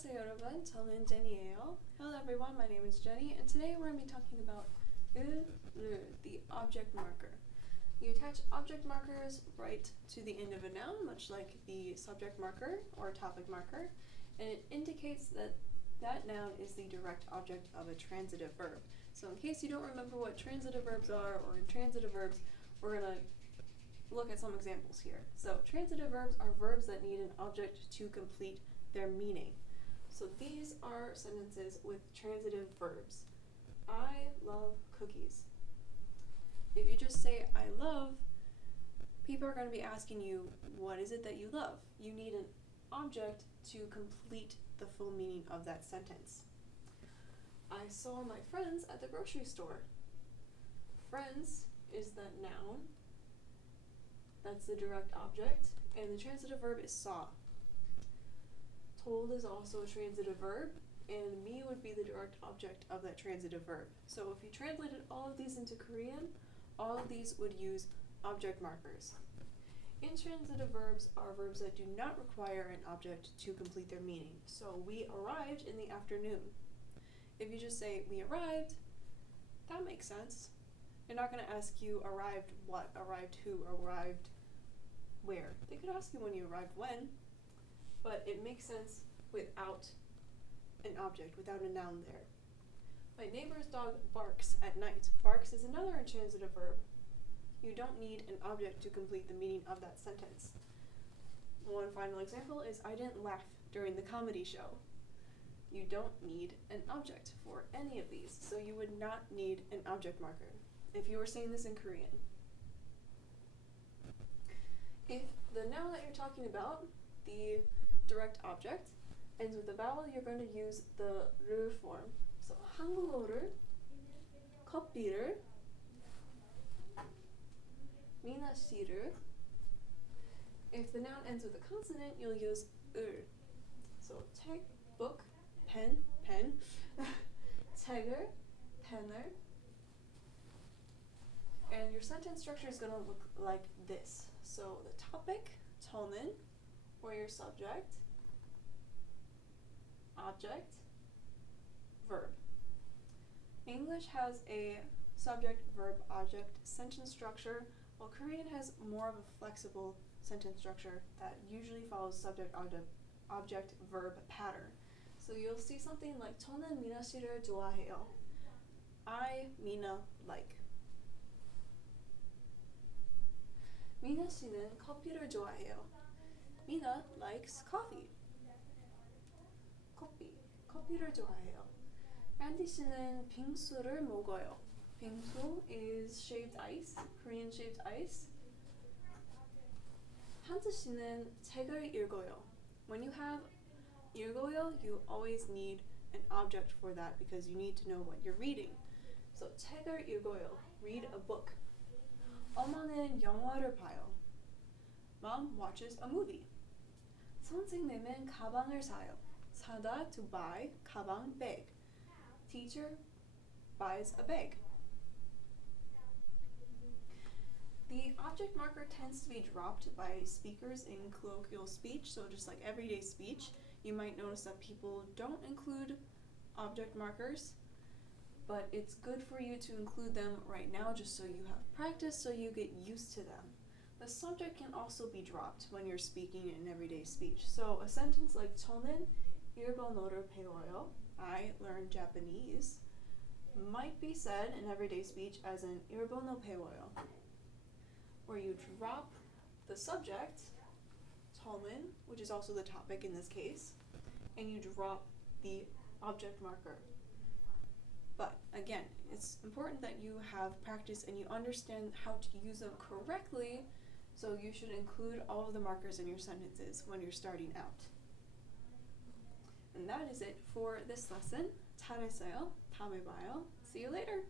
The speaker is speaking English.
안녕하세요 여러분, 저는 제니예요. Hello everyone, my name is Jenny, and today we're going to be talking about the object marker. You attach object markers right to the end of a noun, much like the subject marker or topic marker, and it indicates that that noun is the direct object of a transitive verb. So in case you don't remember what transitive verbs are, or intransitive verbs, we're going to look at some examples here. So transitive verbs are verbs that need an object to complete their meaning. So these are sentences with transitive verbs. I love cookies. If you just say I love, people are going to be asking you, what is it that you love? You need an object to complete the full meaning of that sentence. I saw my friends at the grocery store. Friends is the noun. That's the direct object, and the transitive verb is saw. Told is also a transitive verb, and me would be the direct object of that transitive verb. So if you translated all of these into Korean, all of these would use object markers. Intransitive verbs are verbs that do not require an object to complete their meaning. So we arrived in the afternoon. If you just say we arrived, that makes sense. They're not going to ask you arrived what, arrived who, arrived where. They could ask you when you arrived when, but it makes sense without an object, without a noun there. My neighbor's dog barks at night. Barks is another intransitive verb. You don't need an object to complete the meaning of that sentence. One final example is I didn't laugh during the comedy show. You don't need an object for any of these, so you would not need an object marker if you were saying this in Korean. If the noun that you're talking about, the direct object, ends with a vowel, you're going to use the 르 form. So 한국어를, 커피를, 미나 씨를. If the noun ends with a consonant, you'll use 을. So 책, book, pen, 책을, 펜을. And your sentence structure is going to look like this. So the topic, 저는, or your subject, object, verb. English has a subject, verb, object sentence structure, while Korean has more of a flexible sentence structure that usually follows subject, object, verb pattern. So you'll see something like 저는 미나 씨를 좋아해요. I, Mina, like. 미나 씨는 커피를 좋아해요. Mina likes coffee. 커피를 좋아해요. Andy 씨는 빙수를 먹어요. 빙수 is shaved ice, Korean shaved ice. 한지 씨는 책을 읽어요. When you have 읽어요, you always need an object for that because you need to know what you're reading. So 책을 읽어요, read a book. 엄마는 영화를 봐요. Mom watches a movie. 선생님은 가방을 사요. 사다, to buy, 가방, bag. Teacher buys a bag. The object marker tends to be dropped by speakers in colloquial speech, so just like everyday speech, you might notice that people don't include object markers, but it's good for you to include them right now just so you have practice, so you get used to them. The subject can also be dropped when you're speaking in everyday speech. So a sentence like 저는 일본어를 배워요, I learned Japanese, might be said in everyday speech as in 일본어 배워요, where you drop the subject, 저는, which is also the topic in this case, and you drop the object marker. But again, it's important that you have practice and you understand how to use them correctly, so you should include all of the markers in your sentences when you're starting out. And that is it for this lesson. 잘했어요. 다음에 봐요. See you later.